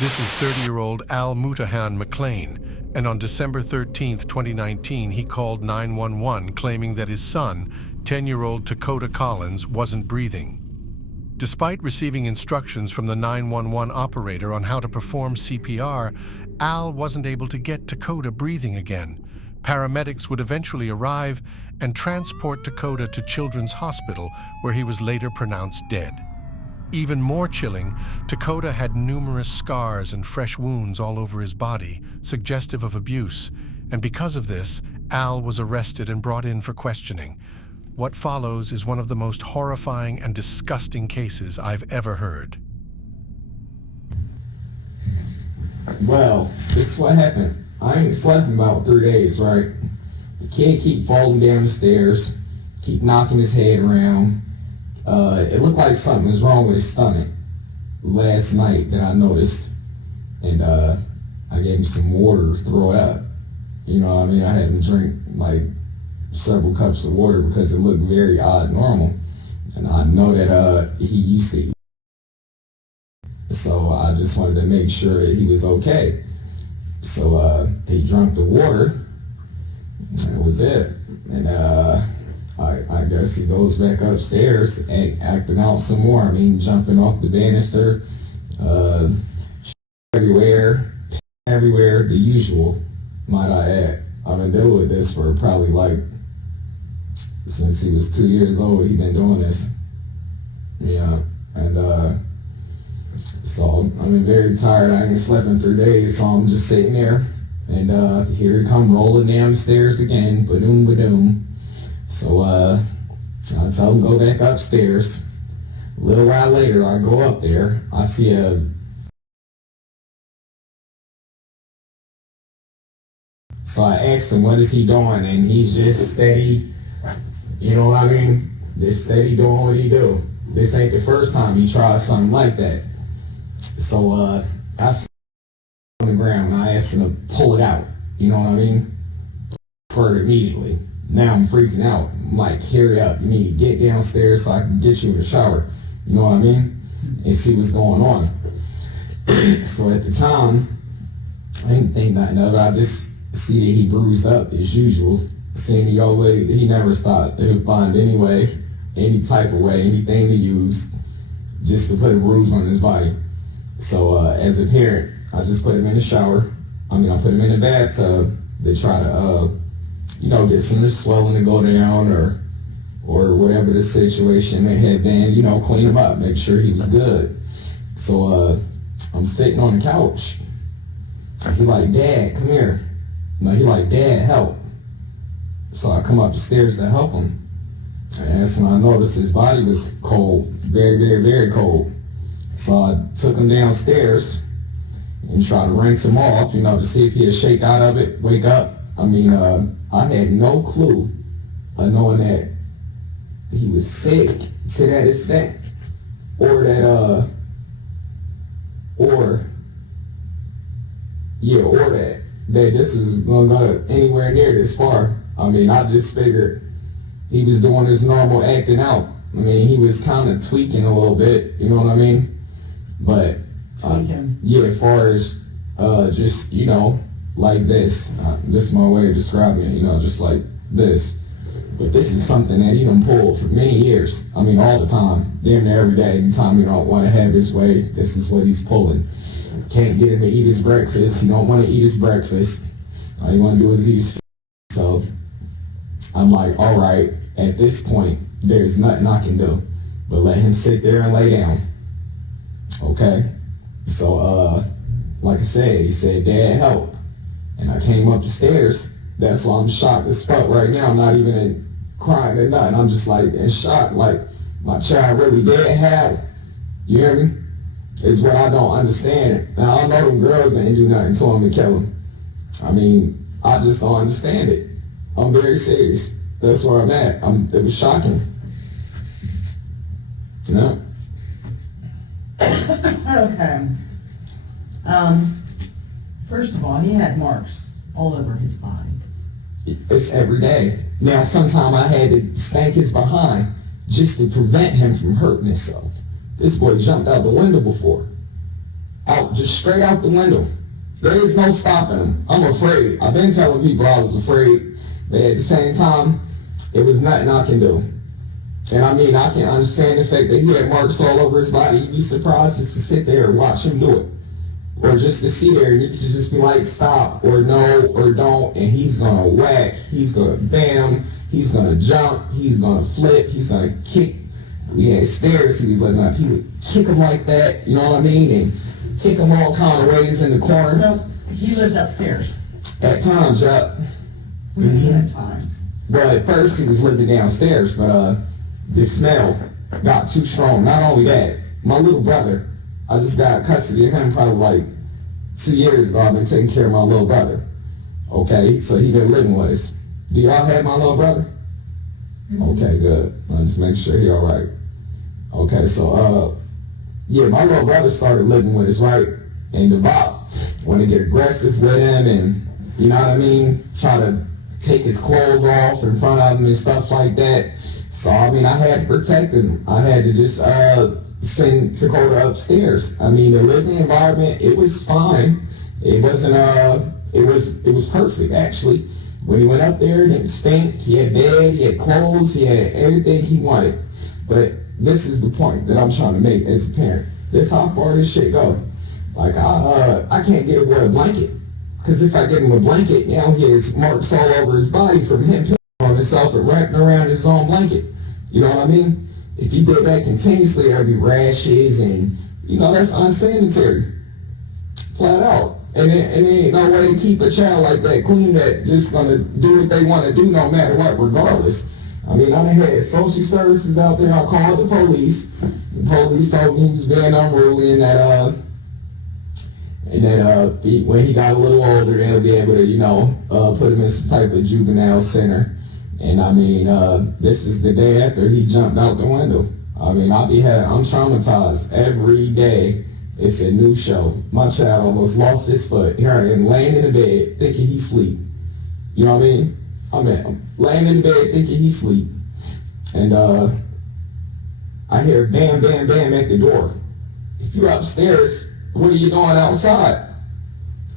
This is 30-year-old Mutahan McLean, and on December 13, 2019, he called 911 claiming that his son, 10-year-old Takoda Collins, wasn't breathing. Despite receiving instructions from the 911 operator on how to perform CPR, Al wasn't able to get Takota breathing again. Paramedics would eventually arrive and transport Takota to Children's Hospital, where he was later pronounced dead. Even more chilling, Takota had numerous scars and fresh wounds all over his body, suggestive of abuse, and because of this, Al was arrested and brought in for questioning. What follows is one of the most horrifying and disgusting cases I've ever heard. Well, this is what happened. I ain't slept in about 3 days, right? The kid keep falling down the stairs, keep knocking his head around. It looked like something was wrong with his stomach last night that I noticed. And I gave him some water to throw it up. You know what I mean? I had him drink like several cups of water because it looked very odd normal. And I know that he used to eat. So I just wanted to make sure that he was okay. So he drank the water, and that was it. And I guess he goes back upstairs and acting out some more. I mean, jumping off the banister, everywhere, the usual, might I add. I've been dealing with this for probably like, since he was 2 years old, he's been doing this. Yeah, and so I've been very tired. I ain't slept in 3 days, so I'm just sitting there, and here he come rolling down the stairs again, ba-doom, ba-doom. So I tell him go back upstairs. A little while later, I go up there. I see So I asked him, what is he doing? And he's just steady, you know what I mean? Just steady doing what he do. This ain't the first time he tried something like that. So I sit on the ground and I asked him to pull it out. You know what I mean? For it immediately. Now I'm freaking out. I'm like, hurry up. You need to get downstairs so I can get you in the shower. You know what I mean? And see what's going on. So at the time, I didn't think nothing of it. I just see that he bruised up as usual. Seeing he never stopped. He would find any way, any type of way, anything to use just to put a bruise on his body. So as a parent, I just put him in the shower. I put him in the bathtub to try to, get some of the swelling to go down or whatever the situation may have been, clean him up, make sure he was good. So I'm sitting on the couch. He like, Dad, come here. He like, Dad, help. So I come up the stairs to help him. And that's when I noticed his body was cold, very, very, very cold. So I took him downstairs and tried to rinse him off, to see if he'd shake out of it, wake up. I had no clue of knowing that he was sick to that extent, or that this is gonna go anywhere near this far. I just figured he was doing his normal acting out. He was kind of tweaking a little bit, you know what I mean? But as far as just like this. This is my way of describing it, just like this. But this is something that he done pulled for many years. All the time, damn near every day. Anytime he don't want to have his way, this is what he's pulling. Can't get him to eat his breakfast. He don't want to eat his breakfast. All he want to do is eat his food. So I'm like, all right, at this point, there's nothing I can do but let him sit there and lay down. Okay? So, like I said, he said, Dad, help. And I came up the stairs. That's why I'm shocked as fuck right now. I'm not even crying or nothing. I'm just like in shock, like my child really did have. You hear me? Is what I don't understand. Now I know them girls didn't do nothing to him to kill him. I just don't understand it. I'm very serious. That's where I'm at. It was shocking. No. Okay. First of all, he had marks all over his body. It's every day. Now, sometime I had to spank his behind just to prevent him from hurting himself. This boy jumped out the window before. Out out, just straight out the window. There is no stopping him. I'm afraid. I've been telling people I was afraid, but at the same time, it was nothing I can do. And I mean, I can understand the fact that he had marks all over his body. You'd be surprised just to sit there and watch him do it. Or just to see there and you could just be like, stop, or no, or don't, and he's gonna whack, he's gonna bam, he's gonna jump, he's gonna flip, he's gonna kick. We had stairs, he was letting up. He would kick them like that, you know what I mean? And kick them all kind of ways in the corner. So he lived upstairs. At times, yeah. What do you mean at times? Well, at first he was living downstairs, but the smell got too strong. Not only that, my little brother, I just got custody of him probably like 2 years ago. I've been taking care of my little brother. Okay, so he been living with us. Do y'all have my little brother? Okay, good. I'll just make sure he all right. Okay, so yeah, my little brother started living with us, right? And the Bob want to get aggressive with him, and you know what I mean, try to take his clothes off in front of him and stuff like that. So I mean, I had to protect him. I had to just send Takota upstairs. I mean, the living environment, it was fine. It wasn't it was perfect actually. When he went up there, it didn't stink. He had bed, he had clothes, he had everything he wanted. But this is the point that I'm trying to make as a parent. This how far this shit go. Like I can't get away a blanket. Because if I give him a blanket, now he has marks all over his body from him picking on himself and wrapping around his own blanket. You know what I mean? If he did that continuously, there'd be rashes and, you know, that's unsanitary. Flat out. And there ain't no way to keep a child like that clean that just gonna do what they want to do no matter what, regardless. I mean, I done had social services out there. I called the police. The police told me he was being unruly and that when he got a little older, they'll be able to, you know, put him in some type of juvenile center. And I mean, this is the day after he jumped out the window. I mean, I'm traumatized every day. It's a new show. My child almost lost his foot. Here I am laying in the bed thinking he's asleep. You know what I mean? I'm laying in the bed thinking he's asleep. And I hear bam, bam, bam at the door. If you're upstairs, what are you doing outside?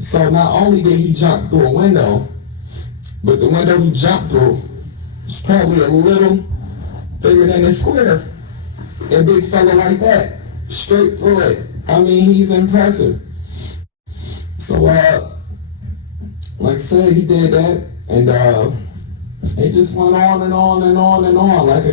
So not only did he jump through a window, but the window he jumped through was probably a little bigger than a square. A big fella like that, straight through it. I mean, he's impressive. So, like I said, he did that, and it just went on and on and on and on. Like I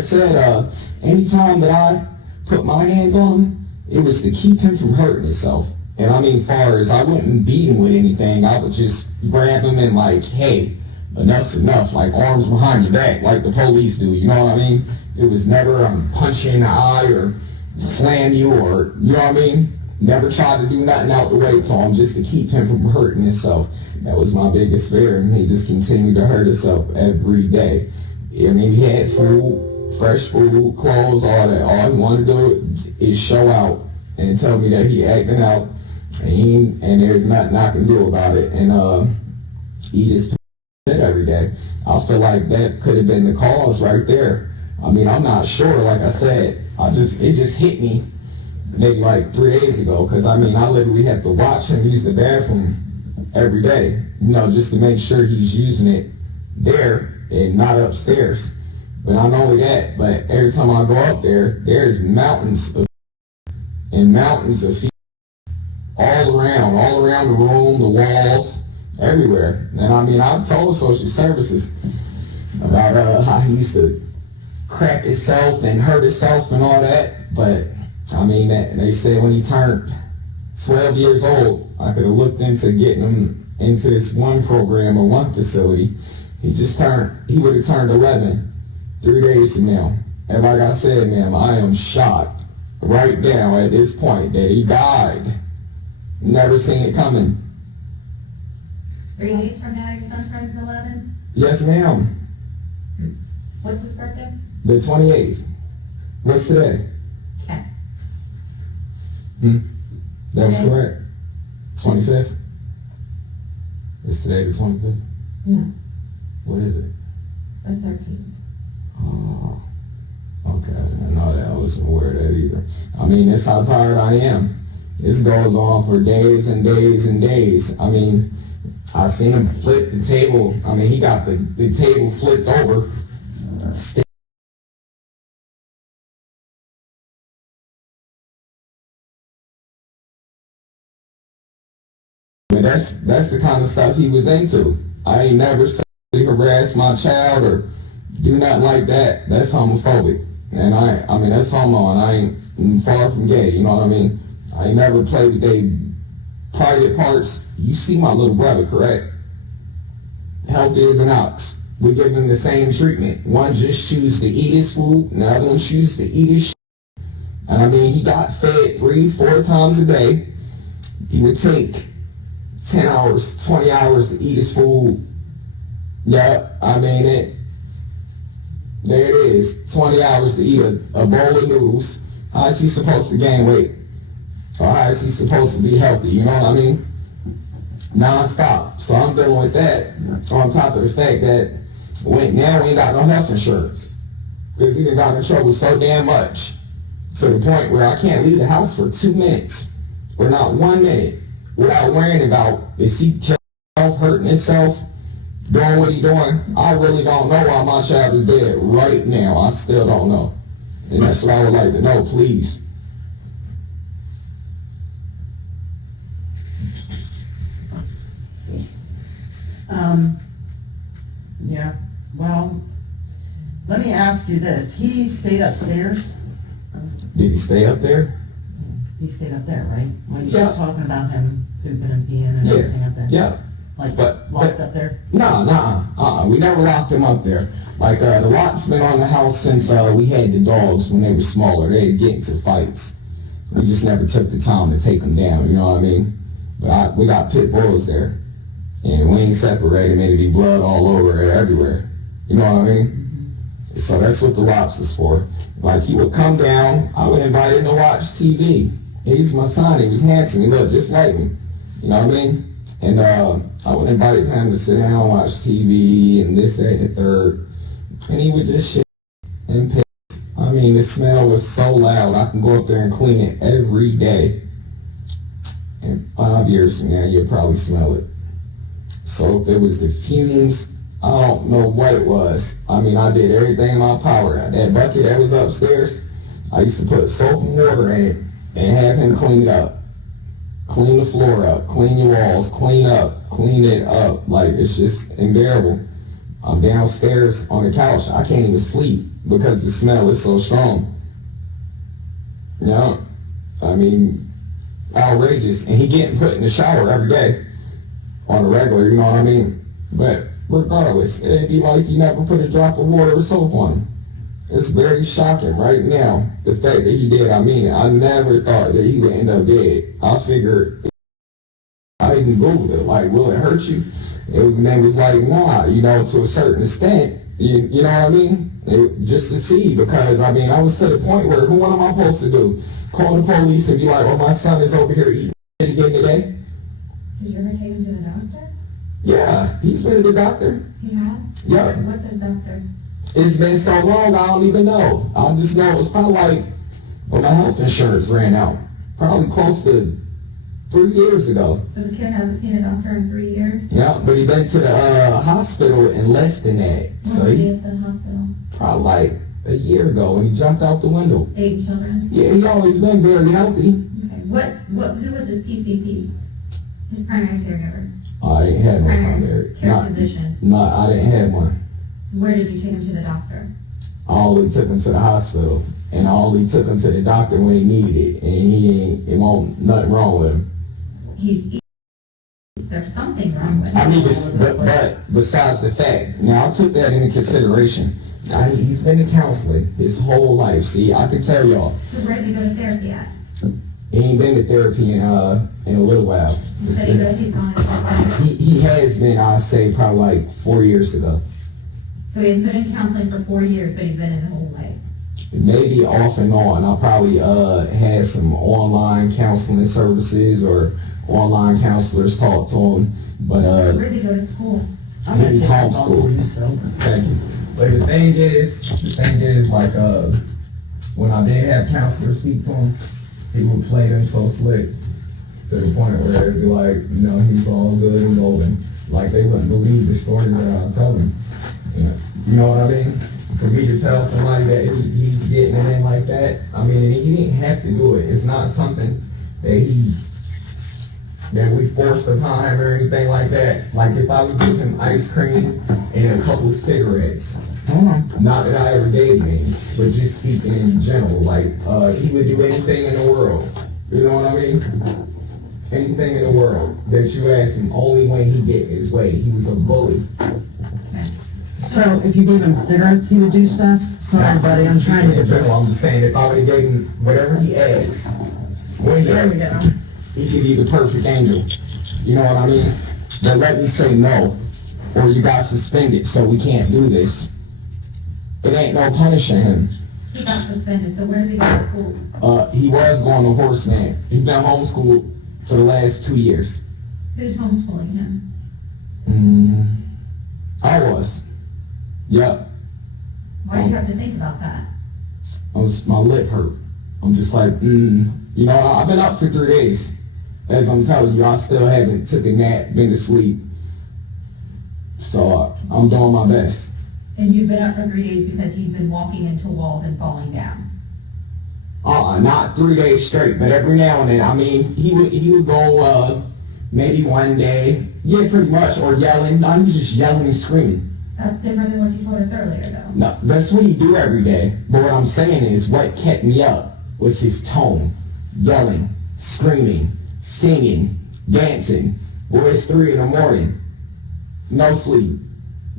said, anytime that I put my hands on him, it was to keep him from hurting himself. And I mean, far as I wouldn't beat him with anything, I would just grab him and like, hey, enough's enough, like arms behind your back, like the police do, you know what I mean? It was never punch you in the eye or slam you or, you know what I mean? Never try to do nothing out the way to him just to keep him from hurting himself. That was my biggest fear, and he just continued to hurt himself every day. I mean, he had food, fresh food, clothes, all that. All he wanted to do is show out and tell me that he acting out, and there's nothing I can do about it, and eat his shit every day. I feel like that could have been the cause right there. I mean, I'm not sure. Like I said, it just hit me maybe like 3 days ago, because I mean, I literally have to watch him use the bathroom every day, you know, just to make sure he's using it there and not upstairs. But not only that, but every time I go up there, there's mountains of feet all around the room, the walls, everywhere. And I mean, I've told social services about how he used to crack himself and hurt himself and all that, but I mean, they said when he turned 12 years old, I could have looked into getting him into this one program or one facility. He would have turned 11 3 days from now. And like I said, ma'am, I am shocked right now at this point that he died. Never seen it coming. 3 days from now, your son turns 11? Yes, ma'am. What's his birthday? The 28th. What's today? Okay. That's correct. 25th? Is today the 25th? Yeah, What is it? the 13th. Oh, okay. I didn't know that. I wasn't aware of that either. I mean, that's how tired I am. This goes on for days and days and days. I mean, I seen him flip the table. I mean, he got the table flipped over. But that's the kind of stuff he was into. I ain't never sexually harassed my child or do nothing like that. That's homophobic. And I mean, that's homo, and I ain't far from gay, you know what I mean? I ain't never played with they private parts. You see my little brother, correct? Healthy as an ox. We give him the same treatment. One just chooses to eat his food, and the other one chooses to eat his shit. And I mean, he got fed 3-4 times a day. He would take 10 hours, 20 hours to eat his food. Yeah, I mean, there it is. 20 hours to eat a bowl of noodles. How is he supposed to gain weight? Or how is he supposed to be healthy? You know what I mean? Non-stop. So I'm dealing with that on top of the fact that now we ain't got no health insurance. Because he done got in trouble so damn much to the point where I can't leave the house for 2 minutes or not 1 minute without worrying about is he killing himself, hurting himself, doing what he doing. I really don't know why my child is dead right now. I still don't know. And that's what I would like to know, please. Yeah, well, let me ask you this. He stayed upstairs? Did he stay up there? He stayed up there, right? When you Yeah. were talking about him pooping and peeing and everything up there? Yeah. Like, But locked up there? Nah. We never locked him up there. Like, the lock's been on the house since we had the dogs when they were smaller. They'd get into fights. We just never took the time to take them down, you know what I mean? But we got pit bulls there. And we ain't separated, it'd be blood all over it, everywhere. You know what I mean? So that's what the locks is for. Like, he would come down, I would invite him to watch TV. He's my son, he was handsome, he looked just like me. You know what I mean? And I would invite him to sit down and watch TV and this, that, and the third. And he would just shit and piss. I mean, the smell was so loud, I can go up there and clean it every day. In 5 years from now, you'll probably smell it. So if it was the fumes, I don't know what it was. I mean, I did everything in my power. That bucket that was upstairs, I used to put soap and water in it and have him clean it up. Clean the floor up, clean your walls, clean it up. Like, it's just unbearable. I'm downstairs on the couch. I can't even sleep because the smell is so strong. You know? I mean, outrageous. And he getting put in the shower every day on a regular, you know what I mean? But regardless, it'd be like you never put a drop of water or soap on him. It's very shocking right now, the fact that he did. I mean, I never thought that he would end up dead. I figured, I even Googled it, like, will it hurt you? And they was like, nah, you know, to a certain extent, you know what I mean? Just to see, because, I mean, I was to the point where, what am I supposed to do? Call the police and be like, oh, my son is over here eating shit again today? Did you ever take him to the doctor? Yeah, he's been to the doctor. He has? Yeah. What's the doctor? It's been so long, I don't even know. I just know it was probably like when my health insurance ran out. Probably close to 3 years ago. So the kid hasn't seen a doctor in 3 years? Yeah, but he been to the hospital in less than that. When So was he he at the hospital? probably like a year ago when he jumped out the window. Baby Children's? Yeah, he always been very healthy. Okay. Who was his PCP? His primary caregiver? I didn't have no primary. Care physician? I didn't have one. Where did you take him to the doctor? I only took him to the hospital, and I only took him to the doctor when he needed it, and it won't nothing wrong with him. There's something wrong with him. I mean, but besides the fact, now I took that into consideration. He's been in counseling his whole life. See, I can tell y'all. So where did he go to therapy at? He ain't been to therapy in a little while. You said he's gone to therapy. He has been, I'd say, probably like 4 years ago. So he's been in counseling for 4 years, but he's been in the whole life. Maybe off and on. I probably had some online counseling services or online counselors talk to him. But Where did he go to school? he's homeschooled. Thank you. But the thing is, like, when I did have counselors speak to him, he would play them so slick. to the point where it'd be like, you know, he's all good and golden. Like, they wouldn't believe the stories that I'm telling. You know what I mean? For me to tell somebody that he's getting it in like that, I mean, and he didn't have to do it. It's not something that we forced upon him or anything like that. Like, if I would give him ice cream and a couple cigarettes, not that I ever gave him, but just speaking in general, like, he would do anything in the world. You know what I mean? Anything in the world that you ask him, only when he get his way. He was a bully. So if you gave him cigarettes, he would do stuff? Sorry, buddy, I'm trying to get this. I'm just saying, if I would have gave him whatever he asked, when he There we asked, go. he should be the perfect angel. You know what I mean? But let me say no, or you got suspended, so we can't do this. It ain't no punishing him. He got suspended, so where does he go to school? He was going to horseman. He's been homeschooled for the last 2 years. Who's homeschooling him? I was. Yep. Why do you have to think about that? My lip hurt. I'm just like, You know, I've been up for 3 days. As I'm telling you, I still haven't took a nap, been to sleep. So I'm doing my best. And you've been up for 3 days because he's been walking into walls and falling down. Not 3 days straight, but every now and then. I mean, he would go maybe one day, yeah, pretty much, or yelling. He was just yelling and screaming. That's different than what you told us earlier, though. No, that's what he do every day. But what I'm saying is, what kept me up was his tone, yelling, screaming, singing, dancing. Boy, it's 3 in the morning, no sleep.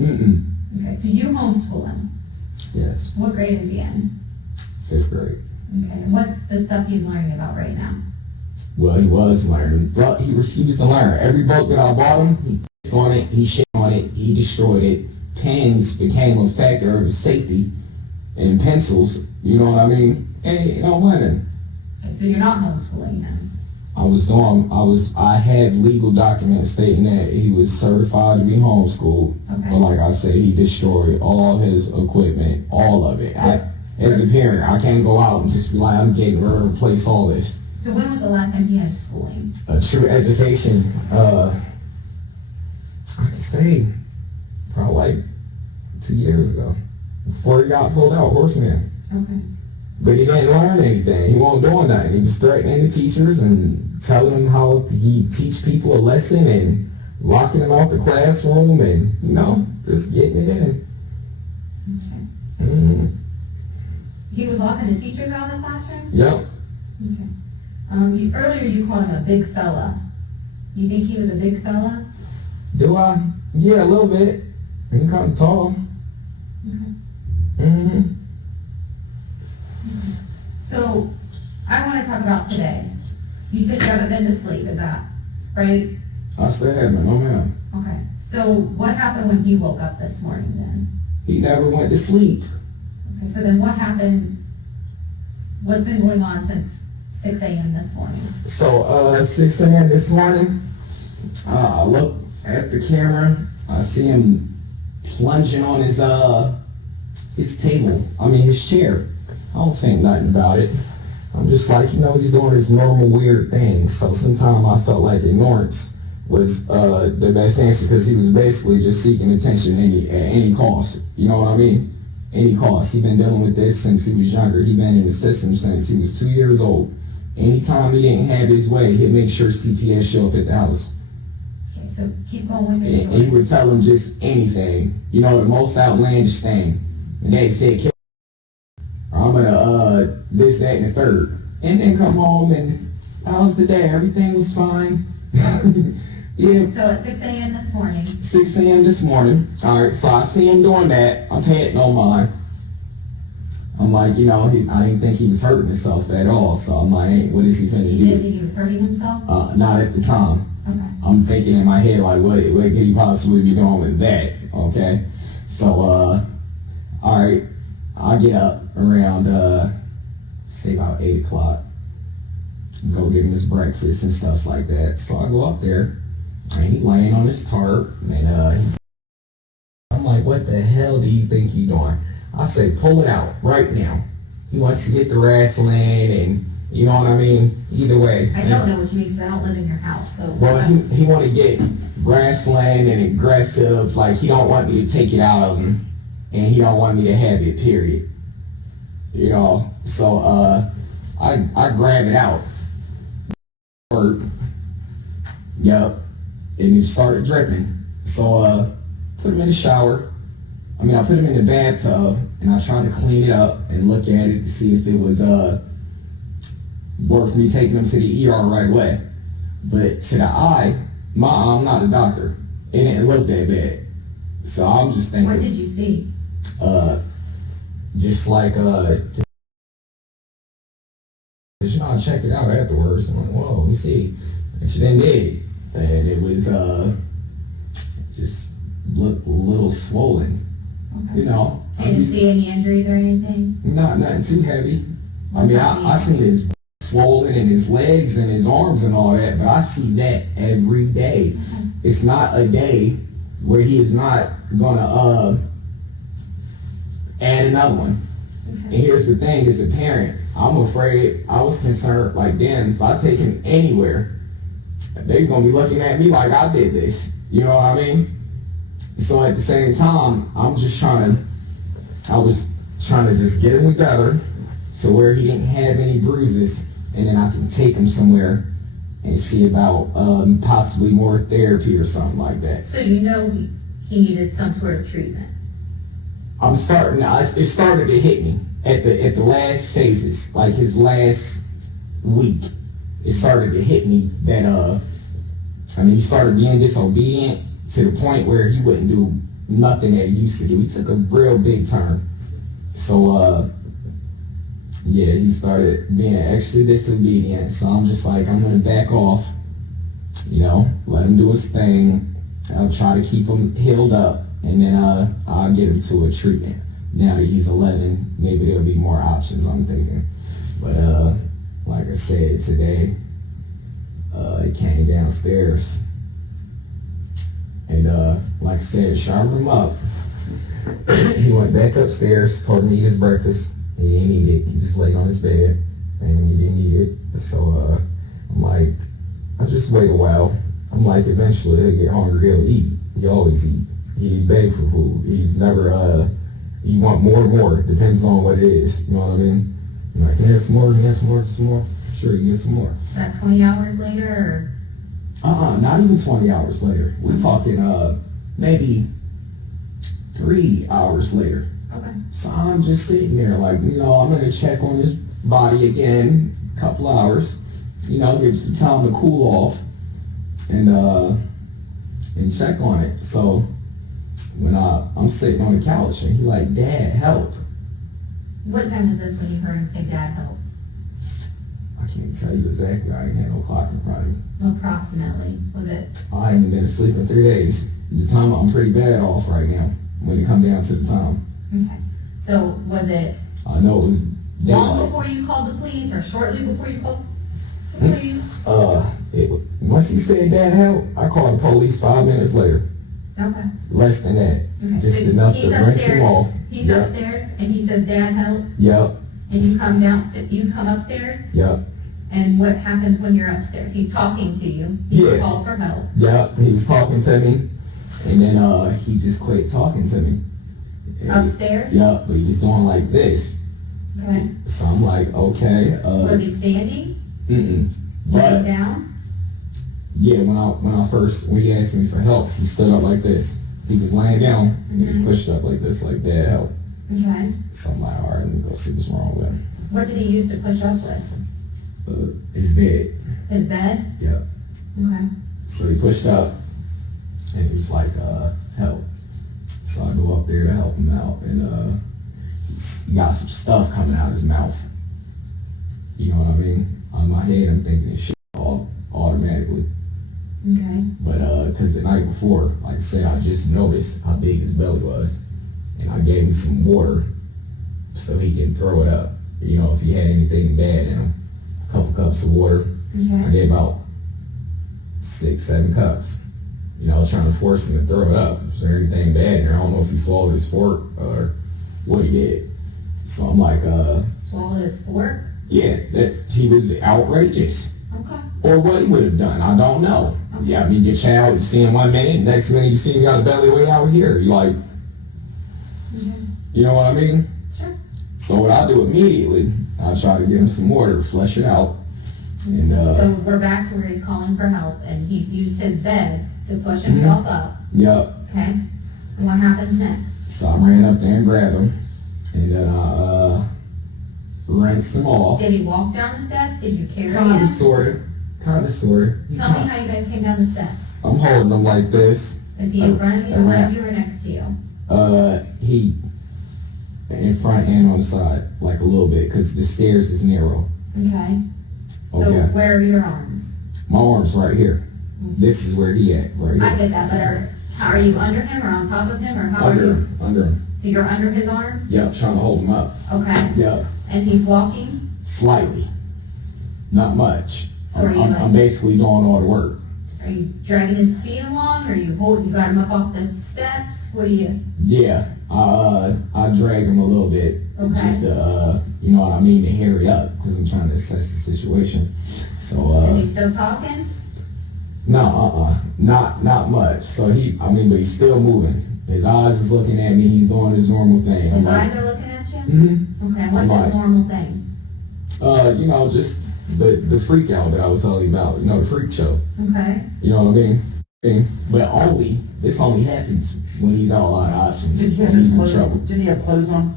Okay, so you homeschool him. Yes, What grade is he in? 5th grade. Okay, and what's the stuff he's learning about right now? Well, he was learning, but he refused to learn. Every book that I bought him, he pissed on it, he shit on it, he destroyed it. Pens became a factor of safety, and pencils, you know what I mean? And you know, learning. Okay, so you're not homeschooling him. I had legal documents stating that he was certified to be homeschooled. Okay. But like I said, he destroyed all his equipment, all of it. As a parent, I can't go out and just be like, I'm getting ready to replace all this. So when was the last time he had schooling? A true education, I could say, probably like 2 years ago, before he got pulled out, horseman. Okay. But he didn't learn anything. He wasn't doing nothing. He was threatening the teachers and telling them how he teach people a lesson and locking them out the classroom and, you know, just getting it in. Okay. He was locking the teachers out of the classroom? Yep. Okay. Earlier you called him a big fella. You think he was a big fella? Do I? Yeah, a little bit. He's kind of tall. Okay. So, I want to talk about today. You said you haven't been to sleep, is that right? I still haven't, no ma'am. Okay. So, what happened when he woke up this morning then? He never went to sleep. Okay, so then what happened? What's been going on since 6 a.m. this morning? So, 6 a.m. this morning, I look at the camera, I see him plunging on his table, his chair. I don't think nothing about it. I'm just like, you know, he's doing his normal weird things. So sometimes I felt like ignorance was the best answer, because he was basically just seeking attention at any cost. You know what I mean? Any cost. He's been dealing with this since he was younger. He's been in the system since he was 2 years old. Anytime he didn't have his way, he'd make sure CPS show up at the house. Okay, so keep going with your And he story. would tell him just anything. You know, the most outlandish thing. And they'd say, kill, or I'm gonna, this, that, and the third. And then come home and, how's the day? Everything was fine. Yeah. So at 6 a.m. this morning, 6 a.m. this morning. Alright, so I see him doing that. I'm paying no mind. I'm like, you know, I didn't think he was hurting himself at all. So I'm like, what is he finna you didn't do? think he was hurting himself? Not at the time. Okay. I'm thinking in my head, like, what could he possibly be doing with that? Okay. So, alright, I get up around, say about 8 o'clock. Go get him his breakfast and stuff like that. So I go up there, and he's laying on his tarp, and I'm like, what the hell do you think you're doing? I say, pull it out right now. He wants to get the wrestling, and You know what I mean? Either way. I don't know what you mean, because I don't live in your house, so. Well, he want to get grassland and aggressive. Like, he don't want me to take it out of him, and he don't want me to have it, period. You know? So, I grab it out. Yep. And it started dripping. So, put him in the shower. I put him in the bathtub, and I tried to clean it up and look at it to see if it was, worth me taking him to the ER right away. But to the eye, I'm not a doctor. It didn't look that bad. So I'm just thinking. What did you see? Just like, I checked it out afterwards. I'm like, whoa, let me see. And she then did. And it was, just looked a little swollen. Okay. You know. You didn't see any injuries or anything? Nothing too heavy. I seen his swollen in his legs and his arms and all that, but I see that every day. Okay. It's not a day where he is not gonna add another one. Okay. And here's the thing, as a parent, I'm afraid, I was concerned, like, damn, if I take him anywhere, they're gonna be looking at me like I did this. You know what I mean? So at the same time, I was trying to just get him together so where he didn't have any bruises, and then I can take him somewhere and see about possibly more therapy or something like that. So you know he needed some sort of treatment? It started to hit me at the last phases, like his last week. It started to hit me that, he started being disobedient to the point where he wouldn't do nothing that he used to do. He took a real big turn. So, yeah, he started being extra disobedient. So I'm just like, I'm going to back off, let him do his thing. I'll try to keep him healed up, and then I'll get him to a treatment. Now that he's 11, maybe there'll be more options, I'm thinking. But like I said, today, he came downstairs. And like I said, sharpened him up. He went back upstairs, told me to eat his breakfast. He didn't eat it. He just laid on his bed, and he didn't eat it. So I'm like, I just wait a while. I'm like, eventually he'll get hungry, he'll eat. He always eat. He beg for food. He's never, he want more and more. Depends on what it is. You know what I mean? I'm like, can I have some more? Can I have some more? Some more? Sure, you get some more. Is that 20 hours later, or? Not even 20 hours later. We're talking, maybe 3 hours later. Okay. So I'm just sitting there like, I'm going to check on his body again, a couple hours, give some time to cool off and check on it. So when I'm sitting on the couch and he's like, Dad, help. What time is this when you heard him say, Dad, help? I can't tell you exactly. I ain't had no clock in front of me. Approximately. Was it? I haven't been asleep in 3 days. The time, I'm pretty bad off right now when it come down to the time. Okay. So was it I know it was long daylight. before you called the police or shortly before you called the police? Once he said, Dad, help, I called the police 5 minutes later. Okay. Less than that. Okay. Just So enough he's to rinse him upstairs. off. He's Yep. upstairs and he says, Dad, help. Yep. And you come downstairs, you come upstairs, Yep. and what happens when you're upstairs? He's talking to you. He Yeah. calls for help. Yep. He was talking to me, and then he just quit talking to me. And- Upstairs? Yep. But he was doing like this. Okay. So I'm like, okay. Was he standing? Laying Laying down? Yeah, when he asked me for help, he stood up like this. He was laying down, and he pushed up like this, like, Dad, help. Okay. So I'm like, all right, let me go see what's wrong with him. What did he use to push up with? His bed. His bed? Yep. Okay. So he pushed up, and he was like, help. So I go up there to help him out, and he got some stuff coming out of his mouth. You know what I mean? On my head, I'm thinking this shit all automatically. Okay. But because the night before, like I said, I just noticed how big his belly was, and I gave him some water so he can throw it up. If he had anything bad in him, a couple cups of water. I Okay. gave about 6, 7 cups. Trying to force him to throw it up. Is there anything bad in there? I don't know if he swallowed his fork or what he did. So I'm like, Swallowed his fork? Yeah, that he was outrageous. Okay. Or what he would have done, I don't know. Okay. Yeah, I mean, your child, you see him 1 minute, next minute you see him got a belly way out here. You like, you know what I mean? Sure. So what I do immediately, I try to give him some water, flush it out. And So we're back to where he's calling for help, and he's used his bed to push himself up. Yep. Okay. And what happens next? So I ran up there and grabbed him, and then I rinsed him off. Did he walk down the steps? Did you carry Kind him? of, sort of. Tell me how you guys came down the steps. I'm holding him like this. Is he in front of you, behind you, or next to you? He in front and on the side, like a little bit, because the stairs is narrow. Okay. So Okay. where are your arms? My arm's right here. This is where he at, right I here. get that, but how are you under him or on top of him, or how are you? Under him. So you're under his arms? Yep, trying to hold him up. Okay. Yep, And he's walking? slightly. Not much. So are you like- I'm basically doing all the work. Are you dragging his feet along? Or you got him up off the steps? What do you? Yeah, I drag him a little bit, Okay. just to, you know what I mean, to hurry up, because I'm trying to assess the situation. So, Is he still talking? no, not much. So but he's still moving. His eyes is looking at me. He's doing his normal thing. His eyes are looking at you? Mm-hmm. Okay, what's Right. his normal thing? You know, just the freak out that I was telling you about. You know, the freak show. Okay. You know what I mean? But this only happens when he's out a lot of options. Did he have when his he's in clothes? trouble. Did he have clothes on?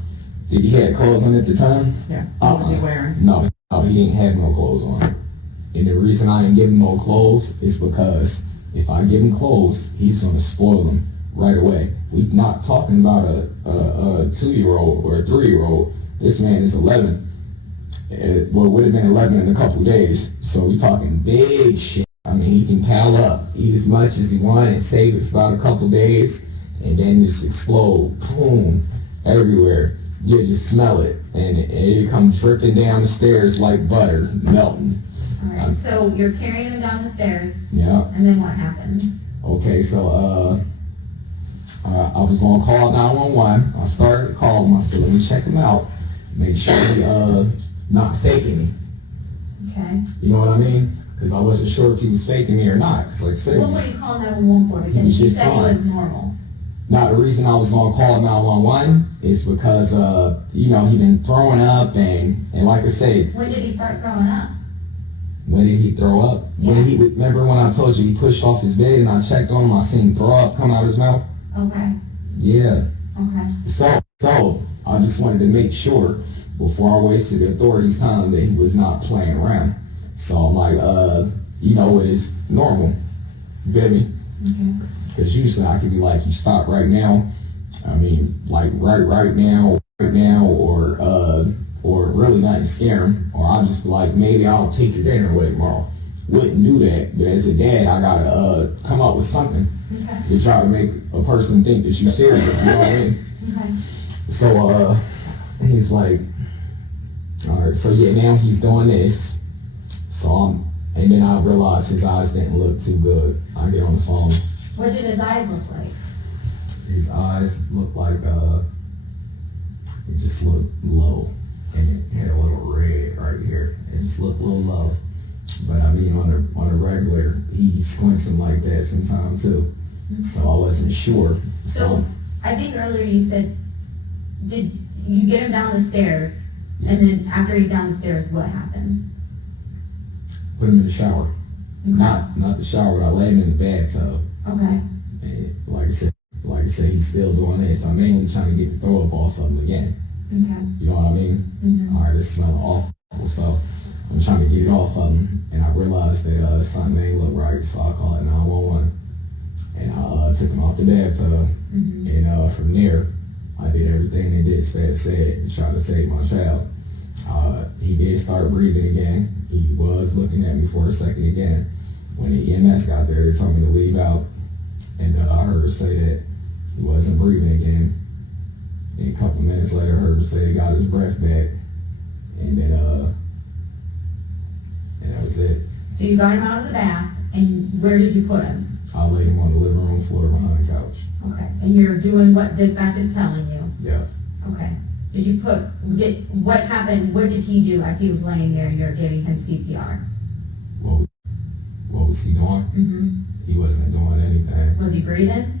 Did he have clothes on at the time? Yeah. What was he wearing? No, he didn't have no clothes on. And the reason I didn't give him no clothes is because if I give him clothes, he's going to spoil them right away. We're not talking about a 2-year-old or a 3-year-old. This man is 11. It would have been 11 in a couple of days. So we're talking big shit. I mean, he can pile up, eat as much as he wants and save it for about a couple of days, and then just explode, boom, everywhere. You just smell it, and it comes dripping down the stairs like butter, melting. All right, so you're carrying him down the stairs, Yeah. and then what happened? Okay, so I was gonna call 911. I started to call him. I said, let me check him out, make sure he not faking me. Okay. You know what I mean? Because I wasn't sure if he was faking me or not. Because like I said, What were you calling 911 for? Because was you just said he was fine. normal. now the reason I was gonna call 911 is because you know, he been throwing up and like I said, When did he start throwing up? when did he throw up? Yeah. When remember when I told you he pushed off his bed and I checked on him, I seen him throw up come out of his mouth? Okay. Yeah. Okay. So I just wanted to make sure before I wasted the authorities' time that he was not playing around. So I'm like, you know, it is normal. You get me? Okay. Because usually I could be like, you stop right now. I mean, like right now, or really not scare him. Or I'll just be like, maybe I'll take your dinner away tomorrow. Wouldn't do that. But as a dad, I gotta come up with something Okay. to try to make a person think that you're serious. You know what I mean? Okay. So he's like, all right. So yeah, now he's doing this. So and then I realized his eyes didn't look too good. I get on the phone. What did his eyes look like? His eyes looked like it just looked low, and it had a little red right here. It just looked a little low. But I mean, on a regular, he squints him like that sometimes too. So I wasn't sure. So I think earlier you said, did you get him down the stairs, and then after he's down the stairs, what happened? Put him in the shower. Not the shower, but I laid him in the bathtub. Okay. And like I said, he's still doing this. I'm mainly trying to get the throw up off of him again. Okay. You know what I mean? Mm-hmm. All right, this smells awful, so I'm trying to get it off of him. And I realized that something ain't look right, so I called 911. And I took him off the bathtub. Mm-hmm. And from there, I did everything they did said to try to save my child. He did start breathing again. He was looking at me for a second again. When the EMS got there, they told me to leave out. And I heard her say that he wasn't breathing again. And a couple minutes later, I heard her say he got his breath back. And then, and that was it. So you got him out of the bath, and where did you put him? I laid him on the living room floor behind the couch. Okay. And you're doing what dispatch is telling you? Yeah. Okay. What happened, what did he do as he was laying there and you're giving him CPR? What was he doing? Mm-hmm. He wasn't doing anything. Was he breathing?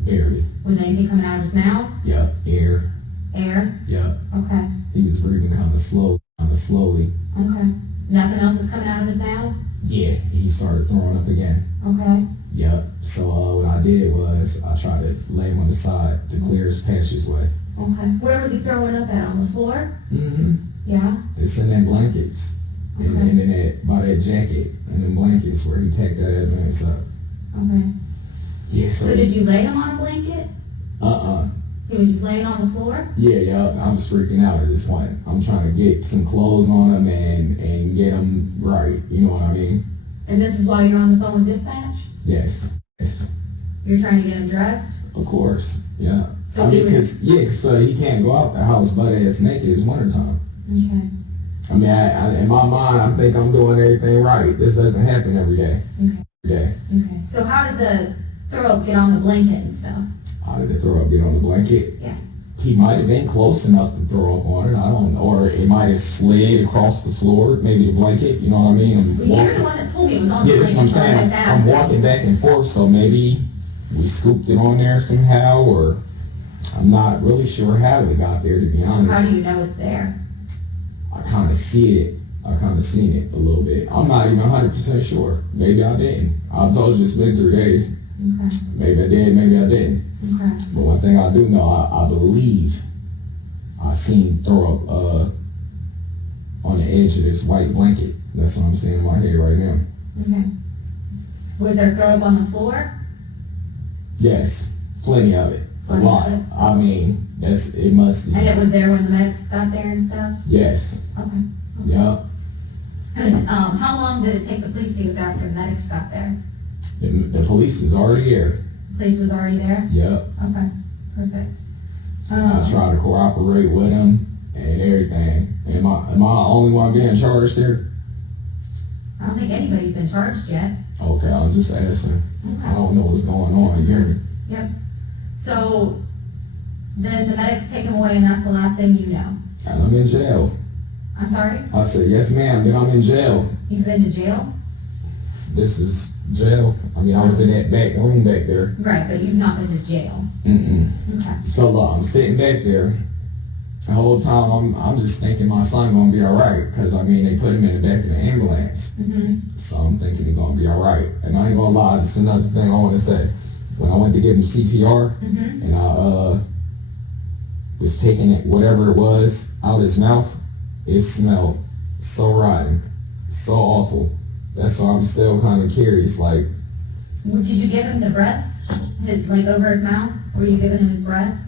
Barely. Was anything coming out of his mouth? Yep. Air. Air? Yep. Okay. He was breathing kind of slowly. Okay. Nothing else is coming out of his mouth? Yeah, he started throwing up again. Okay. Yep. So what I did was I tried to lay him on the side to clear his passageway. Okay. Where was he throwing up at? On the floor? Mm-hmm. Yeah. It's in them blankets. Okay. And in by that jacket and them blankets where he packed that evidence up. Okay. Yeah, So did you lay him on a blanket? He was just laying on the floor? Yeah, I was freaking out at this point. I'm trying to get some clothes on him and get him right. You know what I mean? And this is while you're on the phone with dispatch? Yes. You're trying to get him dressed? Of course. Yeah. So I mean, because he can't go out the house butt ass naked. It's wintertime. Okay. I mean, in my mind, I think I'm doing everything right. This doesn't happen every day. Okay. Every day. Okay. So how did the throw up get on the blanket and stuff? How did the throw up get on the blanket? Yeah. He might have been close enough to throw up on it. I don't know. Or it might have slid across the floor, maybe the blanket. You know what I mean? Well, you're the one that told me it was on the Yeah, blanket. that's what I'm saying. I'm walking back and forth, so maybe we scooped it on there somehow, or I'm not really sure how it got there, to be honest. How do you know it's there? I kind of see it. I kind of seen it a little bit. I'm not even 100% sure. Maybe I didn't. I told you it's been 3 days. Okay. Maybe I did, maybe I didn't. Okay. But one thing I do know, I believe I seen throw up on the edge of this white blanket. That's what I'm seeing in my head right now. Okay. Was there throw up on the floor? Yes, plenty of it. Plenty a lot. of it? I mean, it must be. And it was there when the medics got there and stuff? Yes. Okay. Yep. And how long did it take the police to get there after the medics got there? The police was already there. The police was already there? Yep. Okay. Perfect. I tried to cooperate with them and everything. Am I the only one being charged there? I don't think anybody's been charged yet. Okay, I'm just asking. I Okay. don't know what's going on. You hear me? Yep. So then the medics take him away and that's the last thing you know? And I'm in jail. I'm sorry? I said, yes ma'am, then I'm in jail. You've been to jail? This is jail. I mean, I was in that back room back there. Right, but you've not been to jail. Mm-mm. Okay. So I'm sitting back there. The whole time I'm just thinking my son gonna be alright. Cause I mean, they put him in the back of the ambulance. Mm-hmm. So I'm thinking he's gonna be alright. And I ain't gonna lie, just another thing I wanna say. When I went to give him CPR, Mm-hmm. and I was taking it, whatever it was, out of his mouth, it smelled so rotten, so awful. That's why I'm still kind of curious, like. Did you give him the breath? Like over his mouth? Were you giving him his breath?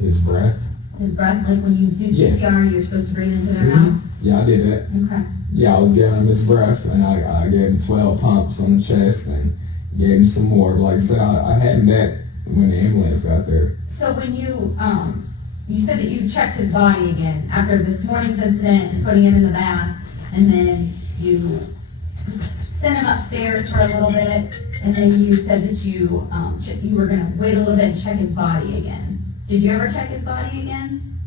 His breath? His breath, like when you do CPR, you're supposed to breathe into their Mm-hmm. mouth? Yeah, I did that. Okay. Yeah, I was giving him his breath, and I gave him 12 pumps on the chest, and gave him some more. But like I said, I had him back when the ambulance got there. So when you said that you checked his body again after this morning's incident and putting him in the bath, and then you sent him upstairs for a little bit, and then you said that you were going to wait a little bit and check his body again. Did you ever check his body again?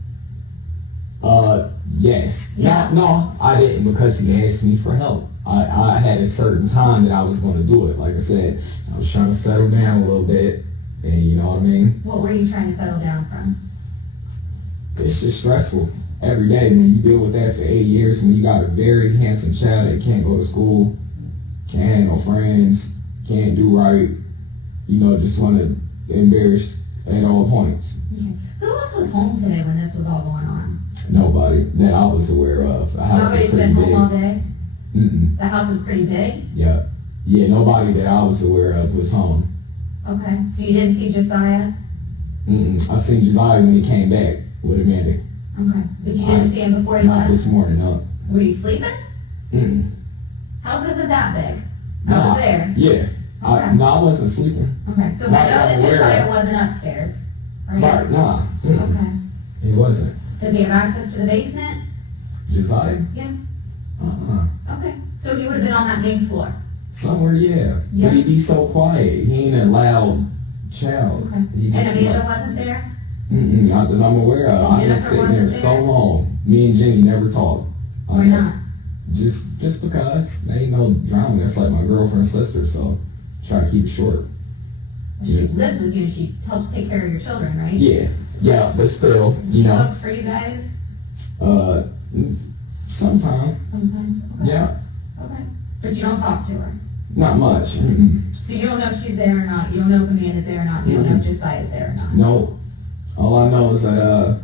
Yes. Yeah. No, I didn't, because he asked me for help. I had a certain time that I was going to do it. Like I said, I was trying to settle down a little bit, and you know what I mean? What were you trying to settle down from? It's just stressful every day when you deal with that for 8 years, when you got a very handsome child that can't go to school, can't have no friends, can't do right, you know, just want to embarrass at all points. Okay. Who else was home today when this was all going on? Nobody that I was aware of. The house Nobody's is pretty been home big. all day? Mm-mm. The house is pretty big? Yeah. Yeah, nobody that I was aware of was home. Okay. So you didn't see Josiah? Mm-mm. I seen Josiah when he came back with Amanda. Okay. But you didn't see him before he Not left? this morning, no. Were you sleeping? Mm-mm. House isn't that big. I Nah. was there. Yeah. Okay. No, I wasn't sleeping. Okay. So I know Not that aware Josiah of. wasn't upstairs. Right? Right, nah. Mm-mm. Okay. He wasn't. Does he have access to the basement? Josiah? Yeah. Uh-uh. So he would have been on that main floor. Somewhere, yeah. Yeah. But he'd be so quiet. He ain't a loud child. Okay. He And just Amanda like, wasn't there? Not that I'm aware of. I've been Jennifer sitting there wasn't so there? long. Me and Jenny never talked. Why not? Just because. There ain't no drama. That's like my girlfriend's sister, so try to keep it short. She lives with you, she helps take care of your children, right? Yeah, but still, She cooks for you guys? Sometimes. Sometimes? Okay. Yeah, Okay. But you don't talk to her? not much. So you don't know if she's there or not, you don't know if Amanda's there or not, you don't know if Josiah's there or not? No. All I know is that,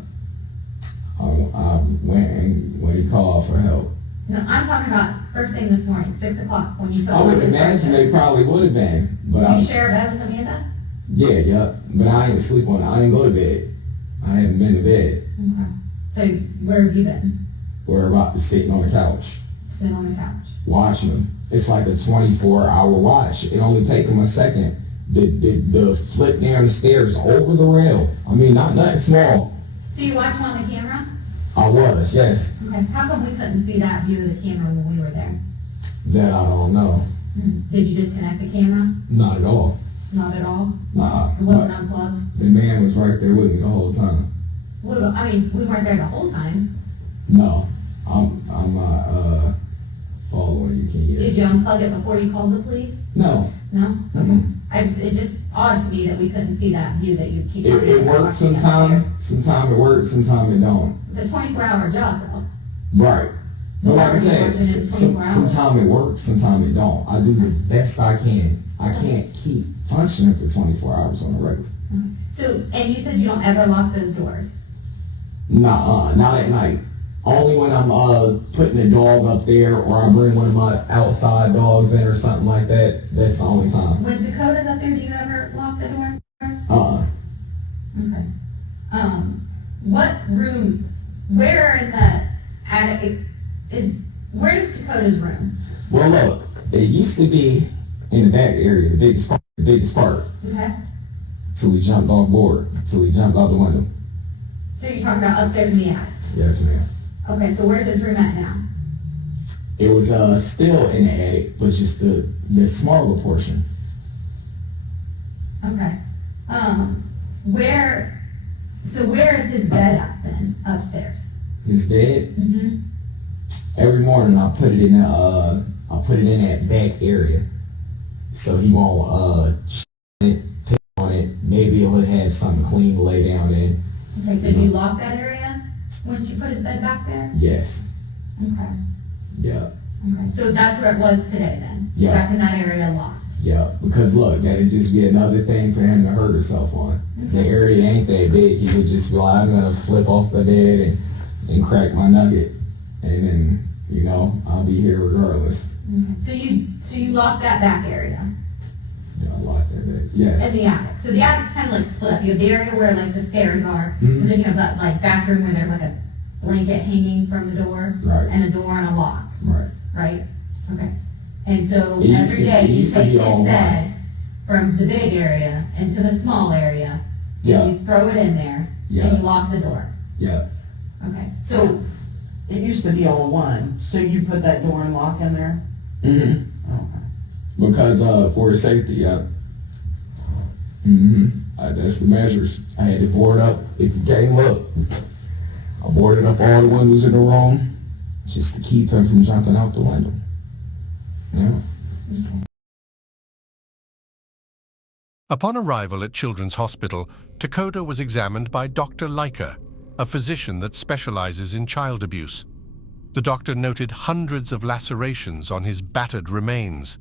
I went and when he called for help. No, I'm talking about first thing this morning, 6 o'clock, when you I felt would like imagine they probably would have been, but You share a bed with Amanda? yeah, but I didn't sleep on it. I didn't go to bed. I haven't been to bed. Okay. So where have you been? We're about to sit on the couch, Sit on the couch. watching them. It's like a 24-hour watch. It only take them a second. The flip down the stairs over the rail. I mean, not nothing small. So you watch them on the camera? I was, yes. Okay. How come we couldn't see that view of the camera when we were there? That I don't know. Did you disconnect the camera? Not at all. Not at all? Nah. It wasn't unplugged? The man was right there with me the whole time. Well, I mean, we weren't there the whole time. No, I'm not following you. Can Did you unplug it before you called the police? No. No? Mm-mm. It's just odd to me that we couldn't see that view that you keep talking It about works watching downstairs. sometimes it works, sometimes it don't. It's a 24-hour job, though. Right. So But why like I are you said, watching it 24 hours? sometimes it works, sometimes it don't. I do the best I can. I can't keep functioning for 24 hours on a regular. So, and you said you don't ever lock those doors? Nah, not at night. Only when I'm putting a dog up there or I bring one of my outside dogs in or something like that. That's the only time. When Takoda's up there, do you ever lock the door? Okay. What room, where in the attic where is Takoda's room? Well, look, it used to be in the back area, the biggest part. Okay. So we jumped off board. So we jumped out the window. So you're talking about upstairs in the attic? Yes, ma'am. Okay, so where's his room at now? It was still in the attic, but just the smaller portion. Okay. Where is his bed at then, upstairs? His bed. Mm-hmm. Every morning I put it in that back area, so he won't pick on it. Maybe he'll have something clean to lay down in. Okay, so do you lock that area once you put his bed back there? Yes. Okay. Yeah. Okay. So that's where it was today then? Yeah. Back in that area locked? Yeah. Because look, that'd just be another thing for him to hurt himself on. The area ain't that big. He would just be like, I'm gonna flip off the bed and crack my nugget, and then I'll be here regardless. Okay. So you lock that back area? Yeah, I like that bed. Yes. And the attic. So the attic's kind of like split up. You have the area where like the stairs are, Mhm. and then you have that like back room where there's like a blanket hanging from the door, Right. and a door and a lock, Right. right? Okay. And so It used every to- day it you used to take be his all bed from the big area into the small area, Yeah. and you throw it in there, Yeah. and you lock the door. Yeah. Okay. So It used to be all one, so you put that door and lock in there? Mm-hmm. Okay. Because for safety, yeah. That's the measures. I had to board up. If you came up, I boarded up all the windows in the room just to keep him from jumping out the window. Yeah. Upon arrival at Children's Hospital, Takota was examined by Dr. Leica, a physician that specializes in child abuse. The doctor noted hundreds of lacerations on his battered remains.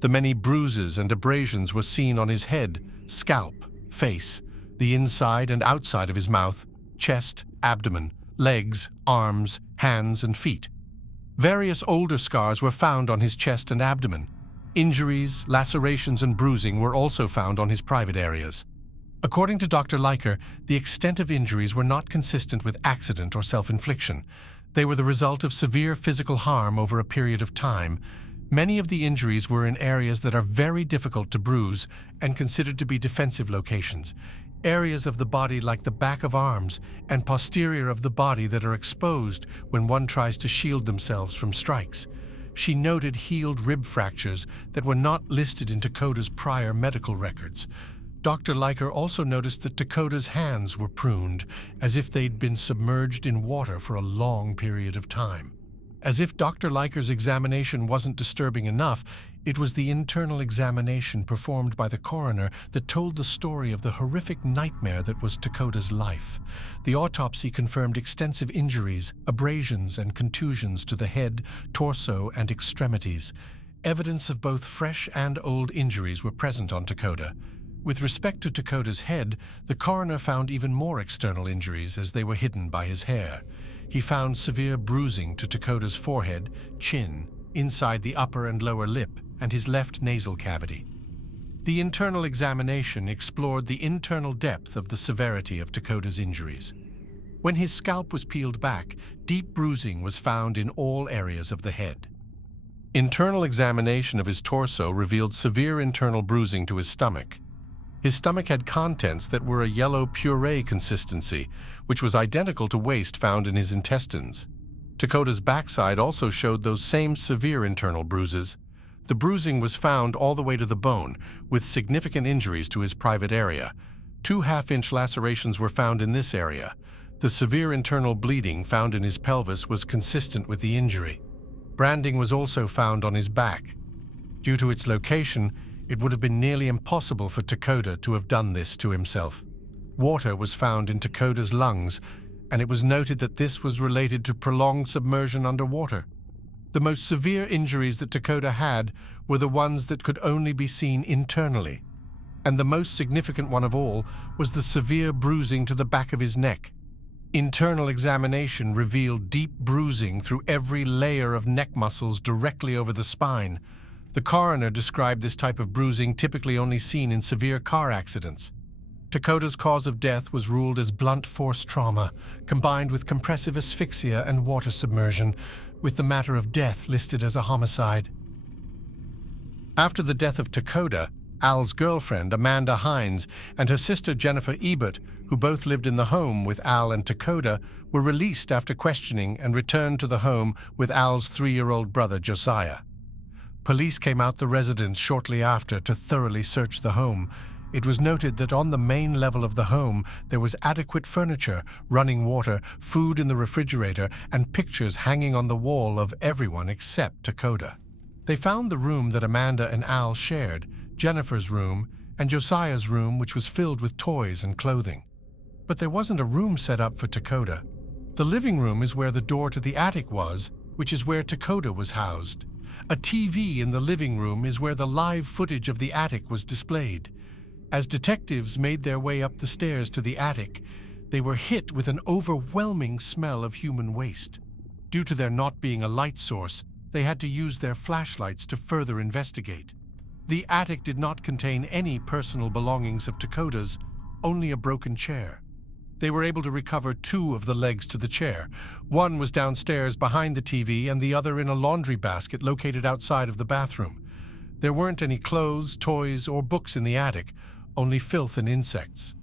The many bruises and abrasions were seen on his head, scalp, face, the inside and outside of his mouth, chest, abdomen, legs, arms, hands, and feet. Various older scars were found on his chest and abdomen. Injuries, lacerations, and bruising were also found on his private areas. According to Dr. Leiker, the extent of injuries were not consistent with accident or self-infliction. They were the result of severe physical harm over a period of time. Many of the injuries were in areas that are very difficult to bruise and considered to be defensive locations. Areas of the body like the back of arms and posterior of the body that are exposed when one tries to shield themselves from strikes. She noted healed rib fractures that were not listed in Takoda's prior medical records. Dr. Leiker also noticed that Takoda's hands were pruned, as if they'd been submerged in water for a long period of time. As if Dr. Leiker's examination wasn't disturbing enough, it was the internal examination performed by the coroner that told the story of the horrific nightmare that was Takoda's life. The autopsy confirmed extensive injuries, abrasions, and contusions to the head, torso, and extremities. Evidence of both fresh and old injuries were present on Takoda. With respect to Takoda's head, the coroner found even more external injuries as they were hidden by his hair. He found severe bruising to Takoda's forehead, chin, inside the upper and lower lip, and his left nasal cavity. The internal examination explored the internal depth of the severity of Takoda's injuries. When his scalp was peeled back, deep bruising was found in all areas of the head. Internal examination of his torso revealed severe internal bruising to his stomach. His stomach had contents that were a yellow puree consistency, which was identical to waste found in his intestines. Takoda's backside also showed those same severe internal bruises. The bruising was found all the way to the bone, with significant injuries to his private area. 2 half-inch lacerations were found in this area. The severe internal bleeding found in his pelvis was consistent with the injury. Branding was also found on his back. Due to its location, it would have been nearly impossible for Takoda to have done this to himself. Water was found in Takoda's lungs, and it was noted that this was related to prolonged submersion underwater. The most severe injuries that Takoda had were the ones that could only be seen internally, and the most significant one of all was the severe bruising to the back of his neck. Internal examination revealed deep bruising through every layer of neck muscles directly over the spine. The coroner described this type of bruising typically only seen in severe car accidents. Takoda's cause of death was ruled as blunt force trauma, combined with compressive asphyxia and water submersion, with the matter of death listed as a homicide. After the death of Takoda, Al's girlfriend, Amanda Hines, and her sister Jennifer Ebert, who both lived in the home with Al and Takoda, were released after questioning and returned to the home with Al's 3-year-old brother Josiah. Police came out the residence shortly after to thoroughly search the home. It was noted that on the main level of the home there was adequate furniture, running water, food in the refrigerator, and pictures hanging on the wall of everyone except Takoda. They found the room that Amanda and Al shared, Jennifer's room, and Josiah's room, which was filled with toys and clothing. But there wasn't a room set up for Takoda. The living room is where the door to the attic was, which is where Takoda was housed. A TV in the living room is where the live footage of the attic was displayed. As detectives made their way up the stairs to the attic, they were hit with an overwhelming smell of human waste. Due to there not being a light source, they had to use their flashlights to further investigate. The attic did not contain any personal belongings of Takoda's, only a broken chair. They were able to recover 2 of the legs to the chair. One was downstairs behind the TV and the other in a laundry basket located outside of the bathroom. There weren't any clothes, toys, or books in the attic, only filth and insects.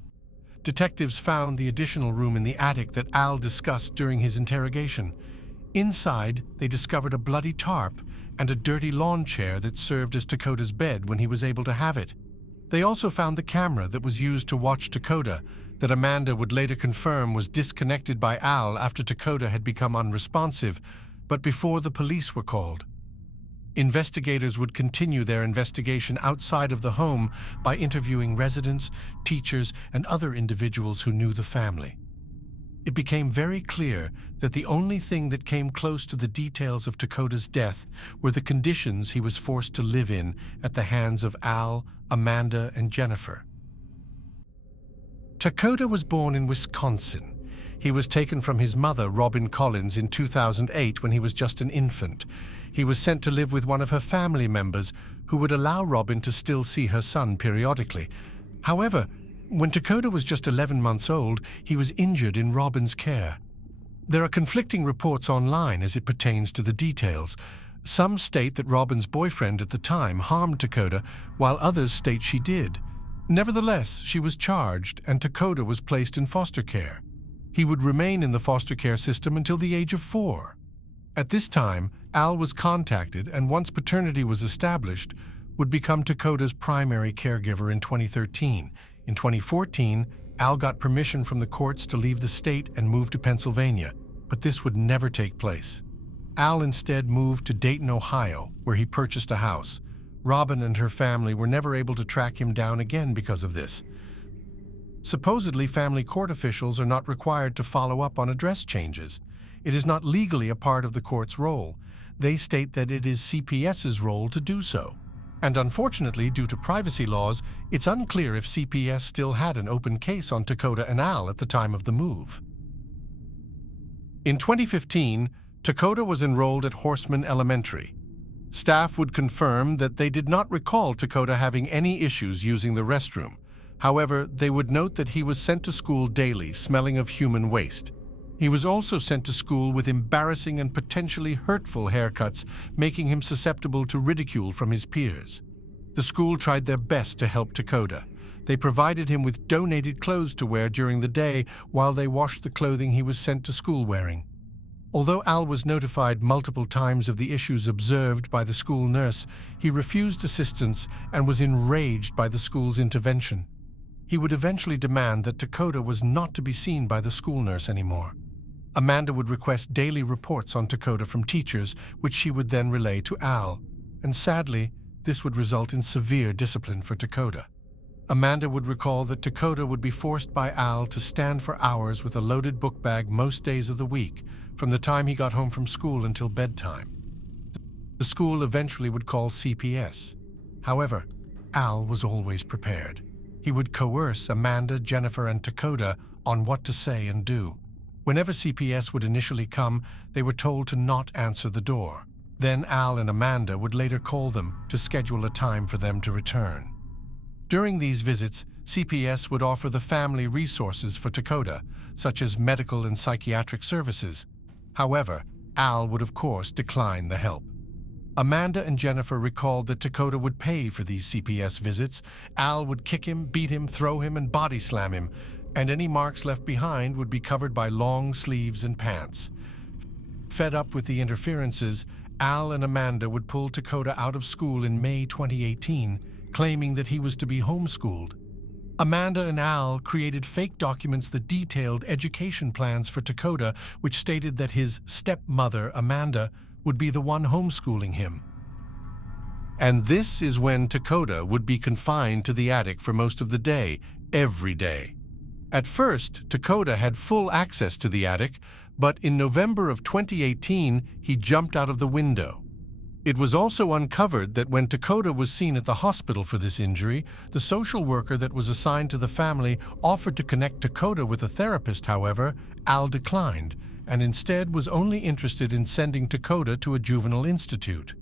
Detectives found the additional room in the attic that Al discussed during his interrogation. Inside, they discovered a bloody tarp and a dirty lawn chair that served as Takoda's bed when he was able to have it. They also found the camera that was used to watch Takoda, that Amanda would later confirm was disconnected by Al after Takoda had become unresponsive, but before the police were called. Investigators would continue their investigation outside of the home by interviewing residents, teachers, and other individuals who knew the family. It became very clear that the only thing that came close to the details of Takoda's death were the conditions he was forced to live in at the hands of Al, Amanda, and Jennifer. Takoda was born in Wisconsin. He was taken from his mother, Robin Collins, in 2008 when he was just an infant. He was sent to live with one of her family members who would allow Robin to still see her son periodically. However, when Takoda was just 11 months old, he was injured in Robin's care. There are conflicting reports online as it pertains to the details. Some state that Robin's boyfriend at the time harmed Takoda, while others state she did. Nevertheless, she was charged and Takoda was placed in foster care. He would remain in the foster care system until the age of 4. At this time, Al was contacted, and once paternity was established, would become Takoda's primary caregiver in 2013. In 2014, Al got permission from the courts to leave the state and move to Pennsylvania, but this would never take place. Al instead moved to Dayton, Ohio, where he purchased a house. Robin and her family were never able to track him down again because of this. Supposedly, family court officials are not required to follow up on address changes. It is not legally a part of the court's role. They state that it is CPS's role to do so. And unfortunately, due to privacy laws, it's unclear if CPS still had an open case on Takoda and Al at the time of the move. In 2015, Takoda was enrolled at Horseman Elementary. Staff would confirm that they did not recall Takoda having any issues using the restroom. However, they would note that he was sent to school daily, smelling of human waste. He was also sent to school with embarrassing and potentially hurtful haircuts, making him susceptible to ridicule from his peers. The school tried their best to help Takoda. They provided him with donated clothes to wear during the day while they washed the clothing he was sent to school wearing. Although Al was notified multiple times of the issues observed by the school nurse, he refused assistance and was enraged by the school's intervention. He would eventually demand that Takoda was not to be seen by the school nurse anymore. Amanda would request daily reports on Takoda from teachers, which she would then relay to Al. And sadly, this would result in severe discipline for Takoda. Amanda would recall that Takoda would be forced by Al to stand for hours with a loaded book bag most days of the week, from the time he got home from school until bedtime. The school eventually would call CPS. However, Al was always prepared. He would coerce Amanda, Jennifer, and Takoda on what to say and do. Whenever CPS would initially come, they were told to not answer the door. Then Al and Amanda would later call them to schedule a time for them to return. During these visits, CPS would offer the family resources for Takoda, such as medical and psychiatric services. However, Al would of course decline the help. Amanda and Jennifer recalled that Takoda would pay for these CPS visits. Al would kick him, beat him, throw him, and body slam him, and any marks left behind would be covered by long sleeves and pants. Fed up with the interferences, Al and Amanda would pull Takoda out of school in May 2018, claiming that he was to be homeschooled. Amanda and Al created fake documents that detailed education plans for Takoda, which stated that his stepmother, Amanda, would be the one homeschooling him. And this is when Takoda would be confined to the attic for most of the day, every day. At first, Takoda had full access to the attic, but in November of 2018, he jumped out of the window. It was also uncovered that when Takoda was seen at the hospital for this injury, the social worker that was assigned to the family offered to connect Takoda with a therapist. However, Al declined, and instead was only interested in sending Takoda to a juvenile institute.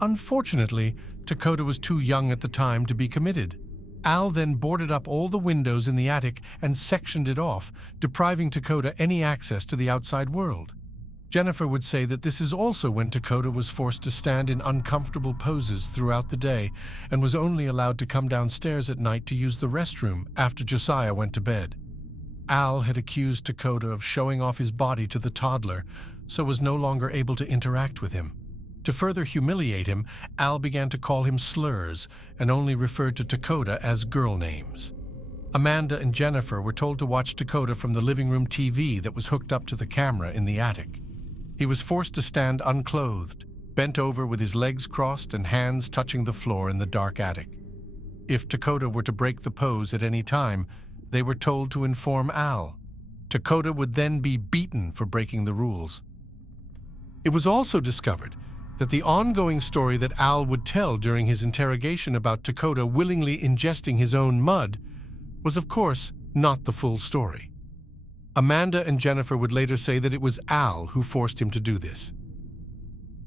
Unfortunately, Takoda was too young at the time to be committed. Al then boarded up all the windows in the attic and sectioned it off, depriving Takoda any access to the outside world. Jennifer would say that this is also when Takoda was forced to stand in uncomfortable poses throughout the day and was only allowed to come downstairs at night to use the restroom after Josiah went to bed. Al had accused Takoda of showing off his body to the toddler, so was no longer able to interact with him. To further humiliate him, Al began to call him slurs and only referred to Takoda as girl names. Amanda and Jennifer were told to watch Takoda from the living room TV that was hooked up to the camera in the attic. He was forced to stand unclothed, bent over with his legs crossed and hands touching the floor in the dark attic. If Takoda were to break the pose at any time, they were told to inform Al. Takoda would then be beaten for breaking the rules. It was also discovered that the ongoing story that Al would tell during his interrogation about Takoda willingly ingesting his own mud was, of course, not the full story. Amanda and Jennifer would later say that it was Al who forced him to do this.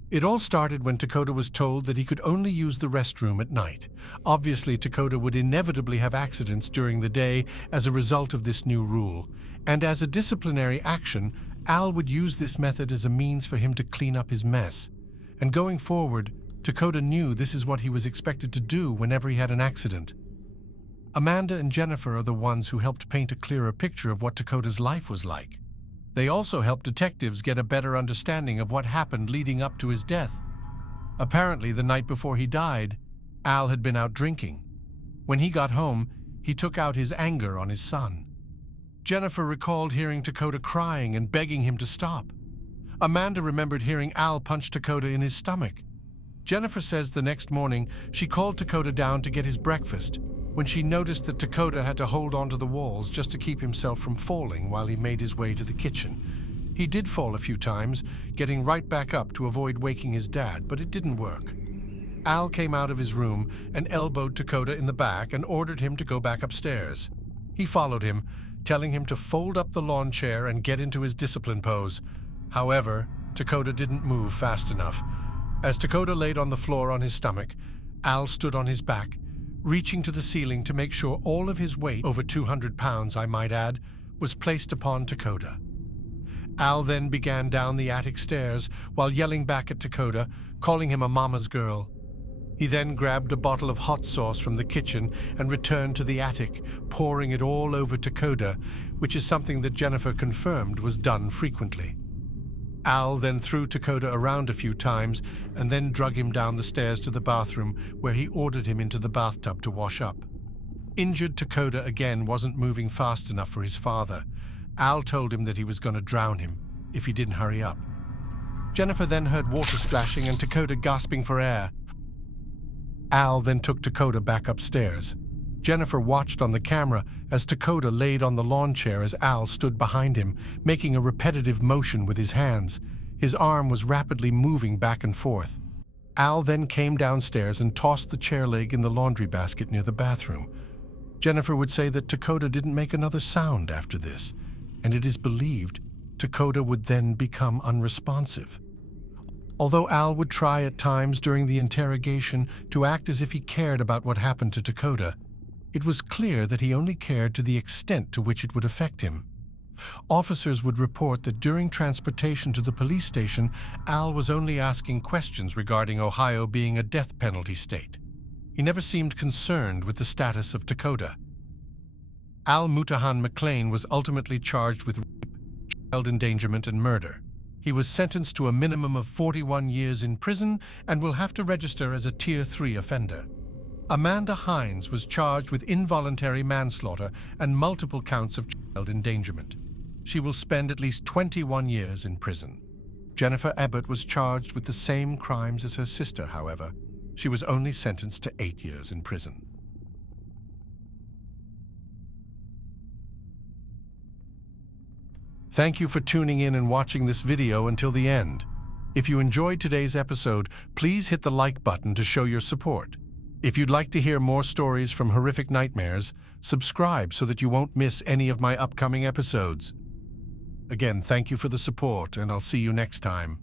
It all started when Takoda was told that he could only use the restroom at night. Obviously, Takoda would inevitably have accidents during the day as a result of this new rule, and as a disciplinary action, Al would use this method as a means for him to clean up his mess. And going forward, Takoda knew this is what he was expected to do whenever he had an accident. Amanda and Jennifer are the ones who helped paint a clearer picture of what Takoda's life was like. They also helped detectives get a better understanding of what happened leading up to his death. Apparently, the night before he died, Al had been out drinking. When he got home, he took out his anger on his son. Jennifer recalled hearing Takota crying and begging him to stop. Amanda remembered hearing Al punch Takota in his stomach. Jennifer says the next morning she called Takota down to get his breakfast when she noticed that Takota had to hold onto the walls just to keep himself from falling while he made his way to the kitchen. He did fall a few times, getting right back up to avoid waking his dad, but it didn't work. Al came out of his room and elbowed Takota in the back and ordered him to go back upstairs. He followed him, telling him to fold up the lawn chair and get into his discipline pose. However, Takota didn't move fast enough. As Takota laid on the floor on his stomach, Al stood on his back, reaching to the ceiling to make sure all of his weight, over 200 pounds I might add, was placed upon Takota. Al then began down the attic stairs while yelling back at Takota, calling him a mama's girl. He then grabbed a bottle of hot sauce from the kitchen and returned to the attic, pouring it all over Takota, which is something that Jennifer confirmed was done frequently. Al then threw Takota around a few times and then drug him down the stairs to the bathroom, where he ordered him into the bathtub to wash up. Injured Takota again wasn't moving fast enough for his father. Al told him that he was going to drown him if he didn't hurry up. Jennifer then heard water splashing and Takota gasping for air. Al then took Takota back upstairs. Jennifer watched on the camera as Takota laid on the lawn chair as Al stood behind him, making a repetitive motion with his hands. His arm was rapidly moving back and forth. Al then came downstairs and tossed the chair leg in the laundry basket near the bathroom. Jennifer would say that Takota didn't make another sound after this, and it is believed Takota would then become unresponsive. Although Al would try at times during the interrogation to act as if he cared about what happened to Takota, it was clear that he only cared to the extent to which it would affect him. Officers would report that during transportation to the police station, Al was only asking questions regarding Ohio being a death penalty state. He never seemed concerned with the status of Takota. Al Mutahan McLean was ultimately charged with rape, child endangerment, and murder. He was sentenced to a minimum of 41 years in prison and will have to register as a Tier 3 offender. Amanda Hines was charged with involuntary manslaughter and multiple counts of child endangerment. She will spend at least 21 years in prison. Jennifer Ebbett was charged with the same crimes as her sister, however. She was only sentenced to 8 years in prison. Thank you for tuning in and watching this video until the end. If you enjoyed today's episode, please hit the like button to show your support. If you'd like to hear more stories from horrific nightmares, subscribe so that you won't miss any of my upcoming episodes. Again, thank you for the support, and I'll see you next time.